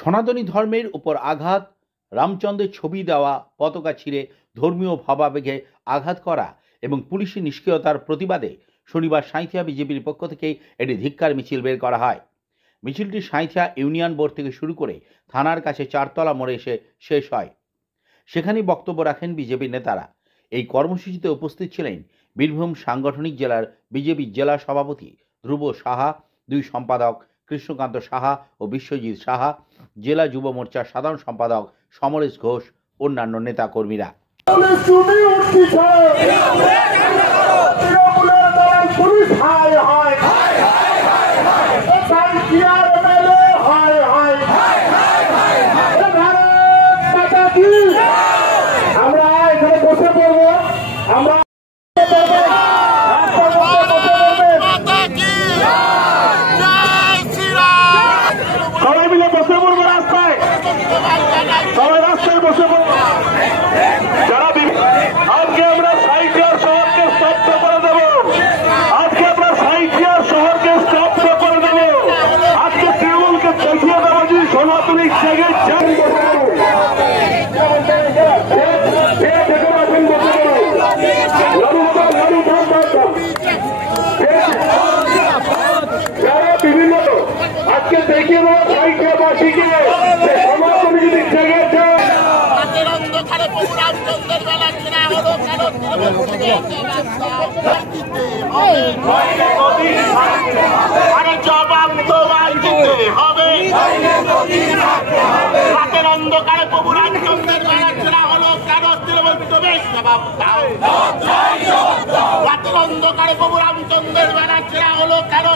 সনাতনী ধর্মের উপর আঘাত, রামচন্দ্রের ছবি দেওয়া পতাকা ছিঁড়ে ধর্মীয় ভাবাবেগে আঘাত করা এবং পুলিশি নিষ্ক্রিয়তার প্রতিবাদে শনিবার সাঁইথিয়া বিজেপির পক্ষ থেকে একটি ধিক্কার মিছিল বের করা হয়। মিছিলটি সাঁইথিয়া ইউনিয়ন বোর্ড থেকে শুরু করে থানার কাছে চারতলা মোড়ে এসে শেষ হয়। সেখানেই বক্তব্য রাখেন বিজেপির নেতারা। এই কর্মসূচিতে উপস্থিত ছিলেন বীরভূম সাংগঠনিক জেলার বিজেপি জেলা সভাপতি ধ্রুব সাহা, দুই সম্পাদক কৃষ্ণকান্ত সাহা ও বিশ্বজিৎ সাহা, জেলা যুব মোর্চার সাধারণ সম্পাদক সমরেশ ঘোষ, অন্যান্য নেতা কর্মীরা। সবাই মিলে বসে পড়বো রাস্তায়, সবাই রাস্তায় বসে পড়বো। যারা আজকে আমরা সাঁইথিয়া শহরকে স্তব্ধ করে দেবো, আজকে আমরা সাঁইথিয়া শহরকে স্তব্ধ করে দেবো। আজকে তৃণমূলকে দেখিয়ে দেবো যে সনাতনী জেগে বিভিন্ন আজকে দেখিয়ে দেবো সাঁইথিয়াবাসীকে সনাতনী যদি জেগেছে। জবাব তোমায় দিতে হবে। রাতের অন্ধকারে প্রভু রামচন্দ্রের বেলা ছেড়া হলো কেন? তৃণমূল প্রবেশ জবাব দাও। রাতের অন্ধকারে প্রভু রামচন্দ্রের বেলা ছেড়া হলো কেন?